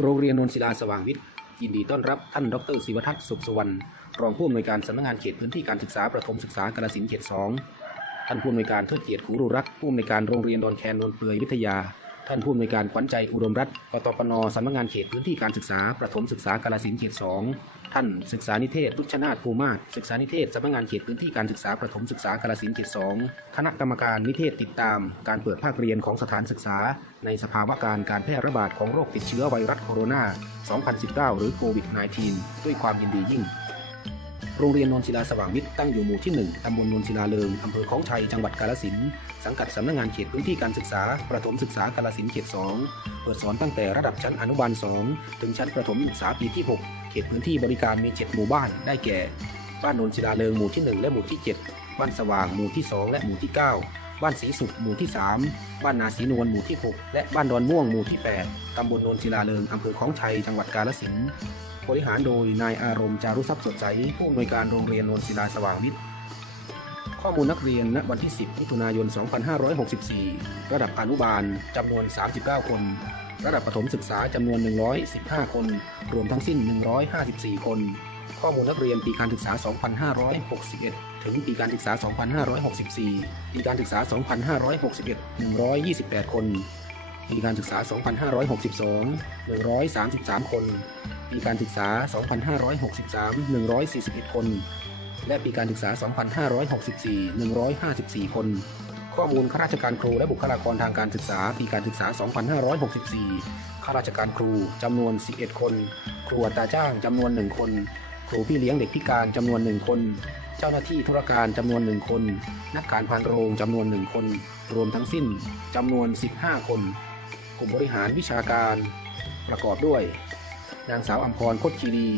โรงเรียนนนศิลาสว่างวิทย์ยินดีต้อนรับท่านดรศิวทัศน์สุขสวรรณรองผู้อำนวยการสำนักงานเขตพื้นที่การศึกษาประถมศึกษากาฬสินธุ์เขตสองท่านผู้อำนวยการเทิดเกียรติขูรุรักษ์ผู้อำนวยการโรงเรียนดอนแคนนนเปลือยวิทยา ท่านผู้อำนวยการขวัญใจอุดมรัตน์กตปนสำนักงานเขตพื้นที่การศึกษาประถมศึกษากาฬสินเขตสองท่านศึกษานิเทศทุชนาถภูมาศศึกษานิเทศสำนักงานเขตพื้นที่การศึกษาประถมศึกษากาฬสินเขตสองคณะกรรมการนิเทศติดตาม การเปิดภาคเรียนของสถานศึกษา ในสภาวะการการแพร่ระบาดของโรคติดเชื้อไวรัสโคโรนา 2019 หรือโควิด -19 ด้วยความยินดียิ่ง โรงเรียนนนศิลาสว่างมิตรตั้งอยู่หมู่ที่ 1 ตำบลนนศิลาเลิง อำเภอคลองชัย จังหวัดกาฬสินธุ์ สังกัดสำนักงานเขตพื้นที่การศึกษา ประถมศึกษากาฬสินธุ์เขต 2 เปิดสอนตั้งแต่ระดับชั้นอนุบาล 2 ถึงชั้นประถมศึกษาปีที่ 6 เขตพื้นที่บริการมี 7 หมู่บ้าน ได้แก่ บ้านนนศิลาเลิงหมู่ที่ 1 และหมู่ที่ 7 บ้านสว่างหมู่ที่ 2 และหมู่ที่ 9 บ้านศรีสุขหมู่ที่ 3 บ้านนาศรีนวลหมู่ที่ 6 และบ้านดอนม่วงหมู่ที่ 8 ตำบลโนนศิลาเลิงอำเภอคลองชัย จังหวัดกาฬสินธุ์บริหารโดยนายอารมณ์จารุทรัพย์สดใสผู้อำนวยการโรงเรียนโนนศิลาสว่างวิทย์ข้อมูลนักเรียนณวันที่ 10มิถุนายน 2564 ระดับอนุบาลจำนวน 39 คน ระดับประถมศึกษาจำนวน 115 คน รวมทั้งสิ้น 154 คน ข้อมูลนักเรียนปีการศึกษา 2561 ถึงปีการศึกษา 2564 ปีการศึกษา 2561 128 คน ปีการศึกษา 2562 133 คน ปีการศึกษา 2563 141 คน และปีการศึกษา 2564 154 คน ข้อมูลข้าราชการครูและบุคลากรทางการศึกษา ปีการศึกษา 2564 ข้าราชการครูจำนวน 11 คน ครูอัตราจ้างจำนวน 1 คน ครูพี่เลี้ยงเด็กพิการจำนวน1คน เจ้าหน้าที่ธุรการจำนวน1คน นักการพานโรงจำนวน1คน รวมทั้งสิ้นจำนวน 15 คนกลุ่มบริหารวิชาการประกอบด้วย นางสาวอัมพรคดคีรี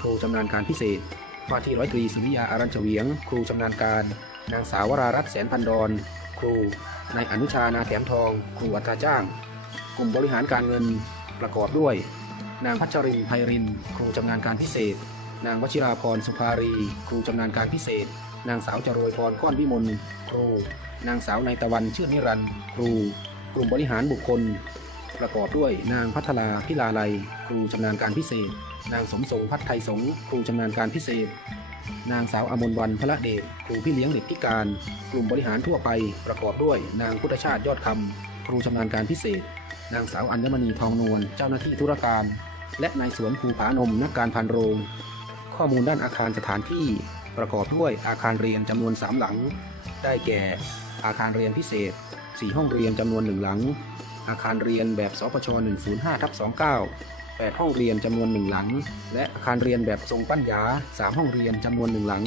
ครูชำนาญการพิเศษว่าที่ร้อยตรีสุริยาอารัญเฉวียง ครูชำนาญการ นางสาววรารัตน์แสนพันดอนครูนายอนุชานาแถมทอง ครูอัตราจ้าง กลุ่มบริหารการเงินประกอบด้วย นางพัชรินไพริน ครูชำนาญการพิเศษ นางวชิราพรสุภารี ครูชำนาญการพิเศษ นางสาวจรวยพรก้อนวิมลครู นางสาวในตะวันชื่นนิรันดร์ครู กลุ่มบริหารบุคคล ประกอบด้วยนางพัทราพิลาลัย ครูชำนาญการพิเศษ นางสมทรงพัฒไทยสงครูชำนาญการพิเศษ นางสาวอมนวันพระเดชครูพี่เลี้ยงเด็กพิการ กลุ่มบริหารทั่วไป ประกอบด้วย นางพุทธชาติยอดคำครูชำนาญการพิเศษ นางสาวอัญมณีทองนวลเจ้าหน้าที่ธุรการ และนายสวนภูผานมนักการพันโรง ข้อมูลด้านอาคารสถานที่ประกอบด้วยอาคารเรียนจำนวน 3 หลัง ได้แก่ อาคารเรียนพิเศษ 4 ห้องเรียนจำนวน 1 หลัง อาคารเรียนแบบสปช105ทับ29 8 ห้องเรียนจำนวน 1 หลัง และอาคารเรียนแบบทรงปั้นยา3 ห้องเรียนจำนวน 1 หลัง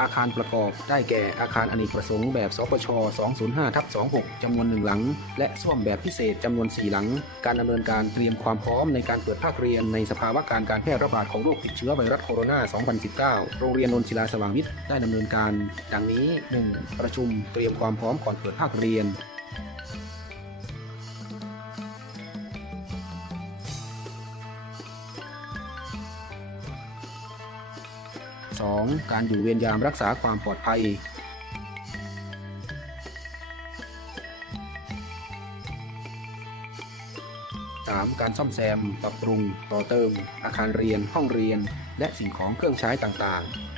อาคารประกอบได้แก่อาคารอเนกประสงค์แบบสปช 205ทับ26จำนวน1หลัง และส้วมแบบพิเศษจำนวน 4 หลัง การดำเนินการเตรียมความพร้อมในการเปิดภาคเรียนในสภาวะการการแพร่ระบาดของโรคติดเชื้อไวรัสโคโรนา 2019 โรงเรียนนนศิลาสว่างวิทย์ได้ดำเนินการ ดังนี้ 1. ประชุมเตรียมความพร้อมก่อนเปิดภาคเรียน 2. การอยู่เวรยามรักษาความปลอดภัย 3. การซ่อมแซม ปรับปรุง ต่อเติม อาคารเรียน ห้องเรียน และสิ่งของเครื่องใช้ต่างๆ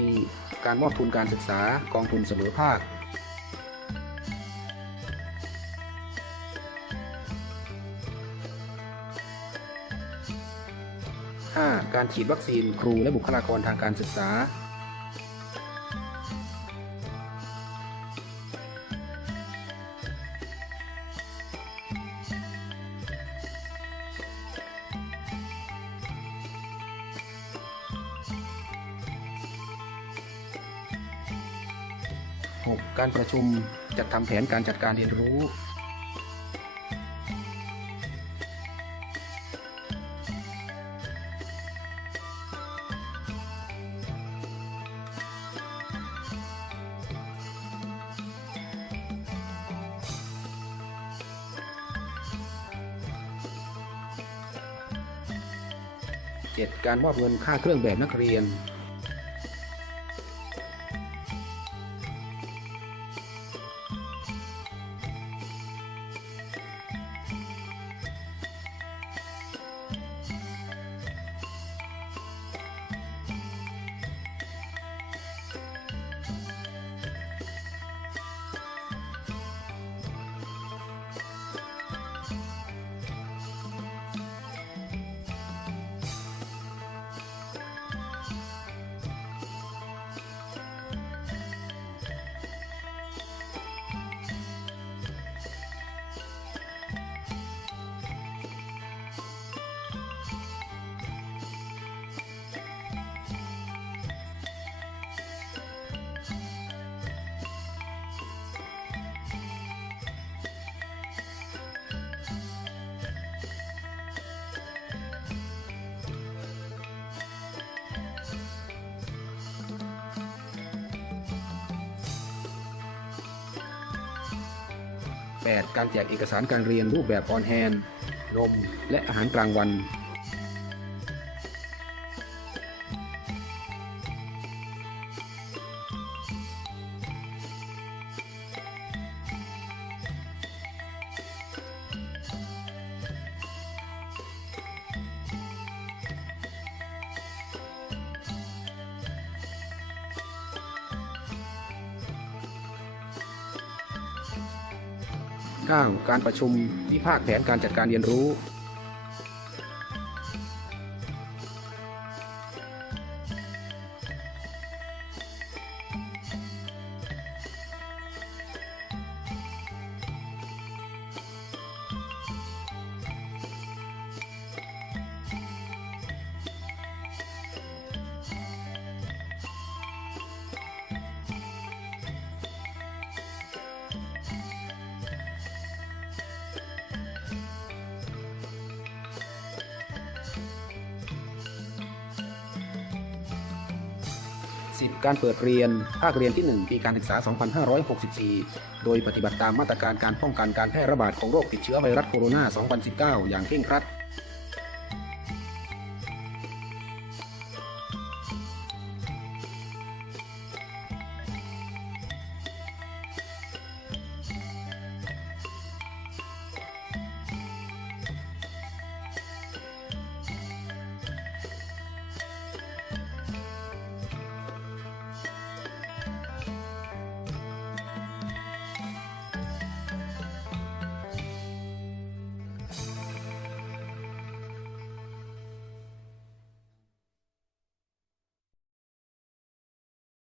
4. การมอบทุนการศึกษากองทุนเสมอภาค 5. การฉีดวัคซีนครูและบุคลากรทางการศึกษา 6. การประชุมจัดทำแผนการจัดการเรียนรู้ 7. การมอบเงินค่าเครื่องแบบนักเรียน 8. การแจกเอกสารการเรียนรูปแบบออนแฮนนม และอาหารกลางวัน 9. การประชุมวิพากษ์แผนการจัดการเรียนรู้ 10. การเปิดเรียน ภาคเรียนที่ 1 ปีการศึกษา 2564 โดยปฏิบัติตามมาตรการการป้องกันการแพร่ระบาดของโรคติดเชื้อไวรัสโคโรนา 2019 อย่างเคร่งครัด